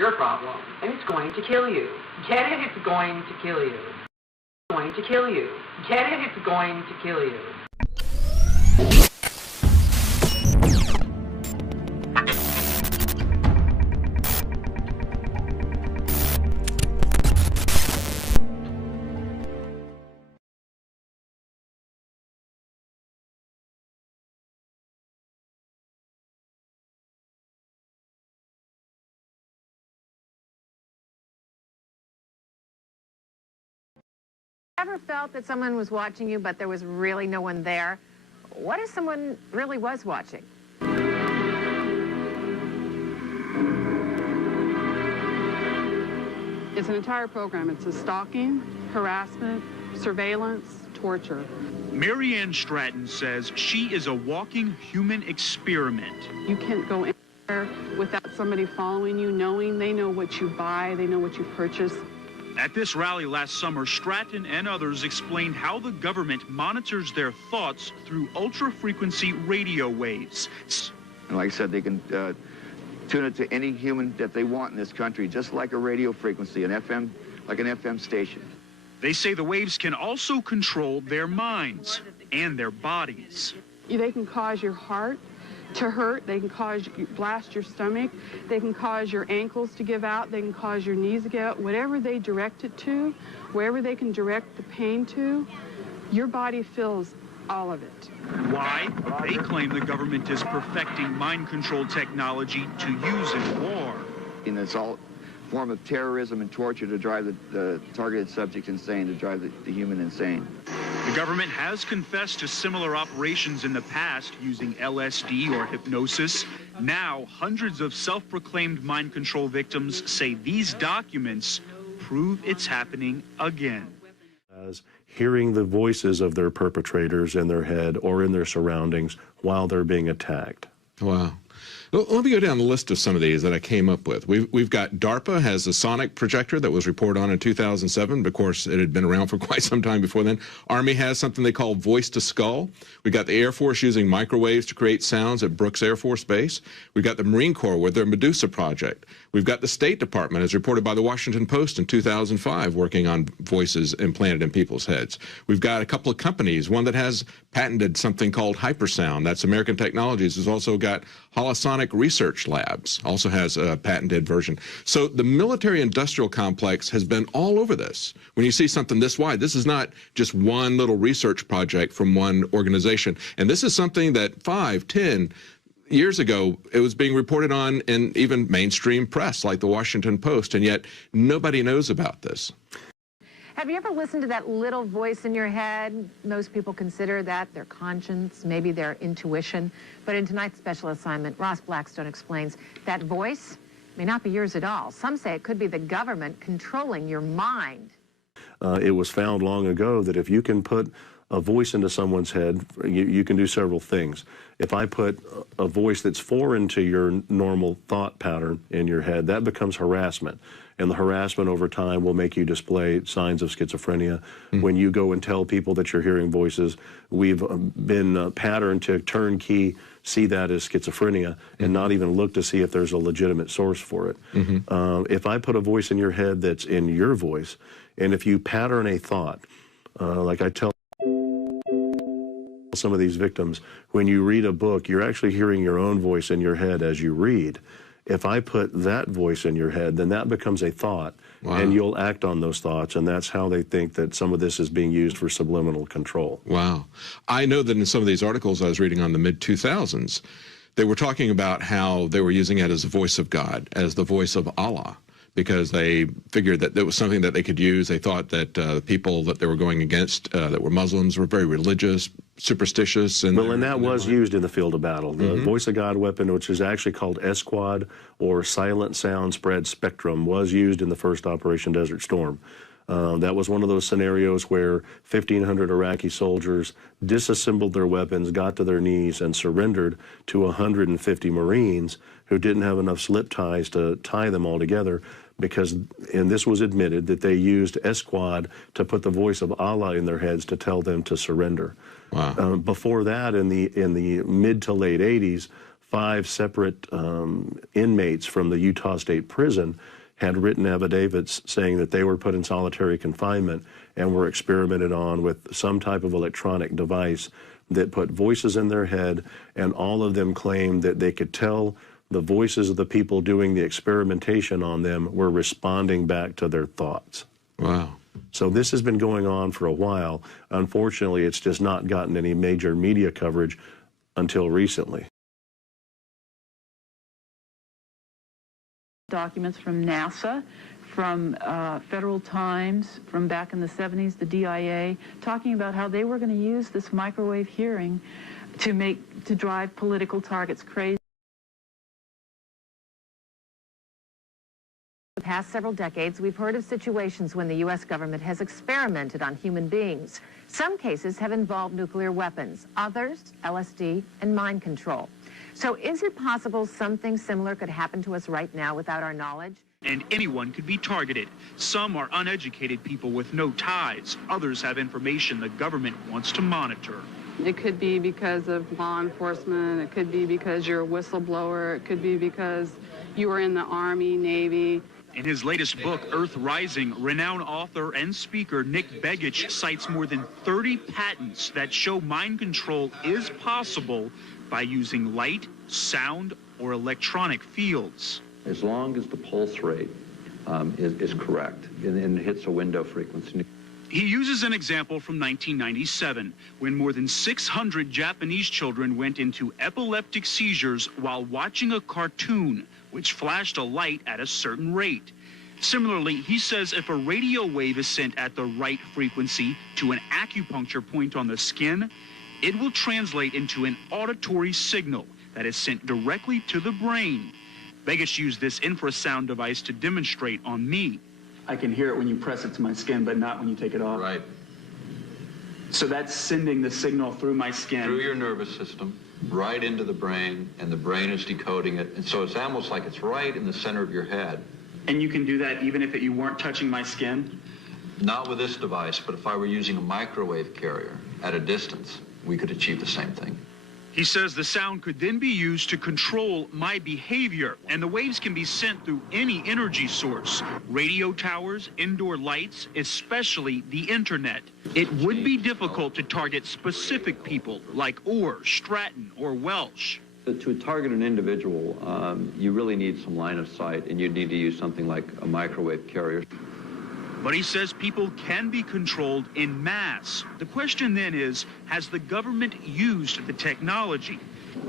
your problem, and it's going to kill you. Get it? It's going to kill you. It's going to kill you. Get it? It's going to kill you. Ever felt that someone was watching you, but there was really no one there? What if someone really was watching? It's an entire program. It's a stalking, harassment, surveillance, torture. Marianne Stratton says she is a walking human experiment. You can't go anywhere without somebody following you, knowing they know what you buy, they know what you purchase. At this rally last summer, Stratton and others explained how the government monitors their thoughts through ultra-frequency radio waves. And like I said, they can tune it to any human that they want in this country, just like a radio frequency, an FM, like an FM station. They say the waves can also control their minds and their bodies. They can cause your heart to hurt, they can cause you blast your stomach, they can cause your ankles to give out, they can cause your knees to give out. Whatever they direct it to, wherever they can direct the pain to, your body feels all of it. Why? They claim the government is perfecting mind control technology to use in war. And it's all a form of terrorism and torture to drive the targeted subject insane, to drive the human insane. The government has confessed to similar operations in the past using LSD or hypnosis. Now, hundreds of self-proclaimed mind control victims say these documents prove it's happening again. As hearing the voices of their perpetrators in their head or in their surroundings while they're being attacked. Wow. Well, let me go down the list of some of these that I came up with. We've got DARPA has a sonic projector that was reported on in 2007. But of course, it had been around for quite some time before then. Army has something they call voice to skull. We got the Air Force using microwaves to create sounds at Brooks Air Force Base. We've got the Marine Corps with their Medusa project. We've got the State Department, as reported by the Washington Post in 2005, working on voices implanted in people's heads. We've got a couple of companies, one that has patented something called hypersound. That's American Technologies. Has also got Holosonic Research Labs, also has a patented version. So the military-industrial complex has been all over this. When you see something this wide, this is not just one little research project from one organization. And this is something that 5, 10 years ago, it was being reported on in even mainstream press like the Washington Post, and yet nobody knows about this. Have you ever listened to that little voice in your head? Most people consider that their conscience, maybe their intuition. But in tonight's special assignment, Ross Blackstone explains that voice may not be yours at all. Some say it could be the government controlling your mind. It was found long ago that if you can put a voice into someone's head, you can do several things. If I put a voice that's foreign to your normal thought pattern in your head, that becomes harassment. And the harassment over time will make you display signs of schizophrenia. When you go and tell people that you're hearing voices, we've been patterned to turnkey see that as schizophrenia and not even look to see if there's a legitimate source for it. If I put a voice in your head that's in your voice, and if you pattern a thought, like I tell some of these victims, when you read a book, you're actually hearing your own voice in your head as you read. If I put that voice in your head, then that becomes a thought, and you'll act on those thoughts, and that's how they think that some of this is being used for subliminal control. Wow. I know that in some of these articles I was reading on the mid-2000s, they were talking about how they were using it as the voice of God, as the voice of Allah, because they figured that there was something that they could use. They thought that the people that they were going against that were Muslims were very religious, superstitious. And that was used in the field of battle. The voice of God weapon, which is actually called SQUAD, or Silent Sound Spread Spectrum, was used in the first Operation Desert Storm. That was one of those scenarios where 1,500 Iraqi soldiers disassembled their weapons, got to their knees, and surrendered to 150 Marines who didn't have enough slip ties to tie them all together, because, and this was admitted, that they used SQUAD to put the voice of Allah in their heads to tell them to surrender. Wow. Before that, in the mid to late 80s, 5 separate inmates from the Utah State Prison had written affidavits saying that they were put in solitary confinement and were experimented on with some type of electronic device that put voices in their head, and all of them claimed that they could tell the voices of the people doing the experimentation on them were responding back to their thoughts. Wow. So this has been going on for a while. Unfortunately, it's just not gotten any major media coverage until recently. Documents from NASA, from Federal Times, from back in the 70s, the DIA, talking about how they were going to use this microwave hearing to drive political targets crazy. The past several decades, we've heard of situations when the U.S. government has experimented on human beings. Some cases have involved nuclear weapons, others, LSD and mind control. So is it possible something similar could happen to us right now without our knowledge? And anyone could be targeted. Some are uneducated people with no ties. Others have information the government wants to monitor. It could be because of law enforcement. It could be because you're a whistleblower. It could be because you were in the Army, Navy. In his latest book, Earth Rising, renowned author and speaker Nick Begich cites more than 30 patents that show mind control is possible by using light, sound, or electronic fields. As long as the pulse rate is correct and it hits a window frequency. He uses an example from 1997, when more than 600 Japanese children went into epileptic seizures while watching a cartoon, which flashed a light at a certain rate. Similarly, he says if a radio wave is sent at the right frequency to an acupuncture point on the skin, it will translate into an auditory signal that is sent directly to the brain. Begich used this infrasound device to demonstrate on me. I can hear it when you press it to my skin, but not when you take it off. Right. So that's sending the signal through my skin. Through your nervous system, right into the brain, and the brain is decoding it. And so it's almost like it's right in the center of your head. And you can do that even if you weren't touching my skin? Not with this device, but if I were using a microwave carrier at a distance, we could achieve the same thing. He says the sound could then be used to control my behavior, and the waves can be sent through any energy source, radio towers, indoor lights, especially the internet. It would be difficult to target specific people like Orr, Stratton, or Welsh. To target an individual, you really need some line of sight, and you'd need to use something like a microwave carrier. But he says people can be controlled en masse. The question then is, has the government used the technology?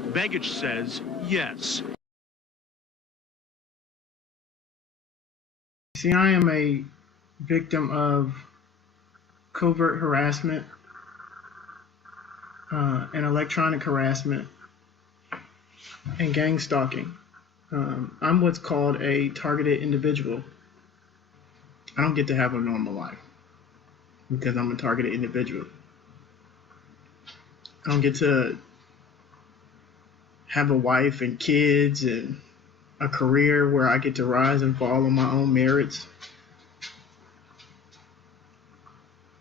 Begich says yes. See, I am a victim of covert harassment and electronic harassment and gang stalking. I'm what's called a targeted individual. I don't get to have a normal life because I'm a targeted individual. I don't get to have a wife and kids and a career where I get to rise and fall on my own merits.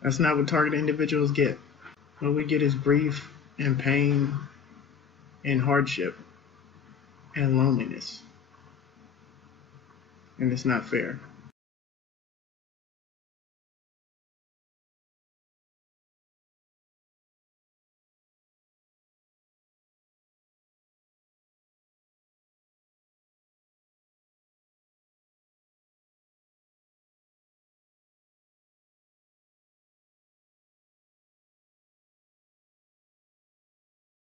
That's not what targeted individuals get. What we get is grief and pain and hardship and loneliness. And it's not fair.